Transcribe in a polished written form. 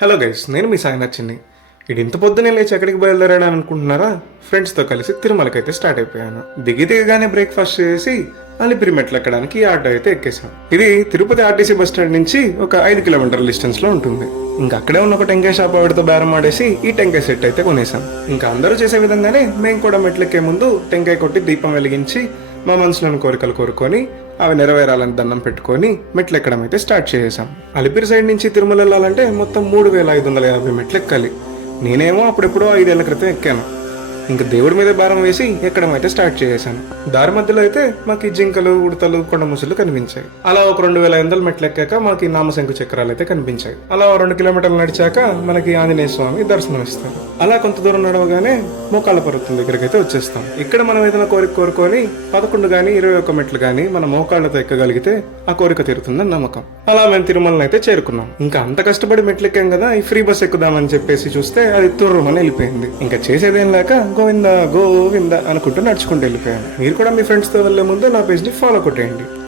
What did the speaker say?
Hello guys, నేను మీ సాయి నచ్చింది. ఇది ఇంత పొద్దునే లేచి ఎక్కడికి బయలుదేరాడు అనుకుంటున్నారా? ఫ్రెండ్స్తో కలిసి తిరుమలకైతే స్టార్ట్ అయిపోయాను. దిగిగానే బ్రేక్ఫాస్ట్ చేసి అలిపిరి మెట్లు ఎక్కడానికి ఆటో అయితే ఎక్కేసాం. ఇది తిరుపతి ఆర్టీసీ బస్ స్టాండ్ నుంచి ఒక 5 కిలోమీటర్ల డిస్టెన్స్ లో ఉంటుంది. ఇంకా అక్కడే ఉన్న ఒక టెంకాయ షాప్ ఆవిడతో బేరం ఆడేసి ఈ టెంకాయ సెట్ అయితే కొనేసాం. ఇంకా అందరూ చేసే విధంగానే మేము కూడా మెట్లెక్కే ముందు టెంకాయ కొట్టి దీపం వెలిగించి మా మనసులోని కోరికలు కోరుకొని అవి నెరవేరాలని దండం పెట్టుకొని మెట్లు ఎక్కడం అయితే స్టార్ట్ చేసేసాం. అలిపిరి సైడ్ నుంచి తిరుమల వెళ్ళాలంటే మొత్తం 3550 మెట్లు ఎక్కాలి. నేనేమో అప్పుడెప్పుడో 5 ఏళ్ల క్రితం ఎక్కాను. ఇంకా దేవుడి మీద భారం వేసి ఎక్కడం అయితే స్టార్ట్ చేసేసాను. దారి మధ్యలో అయితే మాకు జింకలు, ఉడతలు, కొండ ముసులు కనిపించాయి. అలా ఒక 2500 మెట్లు ఎక్కాక మాకు నామశంకు చక్రాలు అయితే కనిపించాయి. అలా 2 కిలోమీటర్లు నడిచాక మనకి ఆంజనేయ స్వామి దర్శనం ఇస్తారు. అలా కొంత దూరం నడవగానే మోకాళ్ళ పర్వతం దగ్గరికి అయితే వచ్చేస్తాం. ఇక్కడ మనం ఏదైనా కోరిక కోరుకొని 11 గానీ 21 మెట్లు గానీ మన మోకాళ్ళతో ఎక్కగలిగితే ఆ కోరిక తీరుతుందని నమ్మకం. అలా మేము తిరుమలని అయితే చేరుకున్నాం. ఇంకా అంత కష్టపడి మెట్లు ఎక్కాం కదా, ఈ ఫ్రీ బస్ ఎక్కుదామని చెప్పేసి చూస్తే అది తుర్రమని వెళ్ళిపోయింది. ఇంకా చేసేదేం లేక గోవిందా గోవిందా అనుకుంటూ నడుచుకుంటూ వెళ్ళిపోయాను. మీరు కూడా మీ ఫ్రెండ్స్తో వెళ్లే ముందు నా పేజ్ని ఫాలో కొట్టేయండి.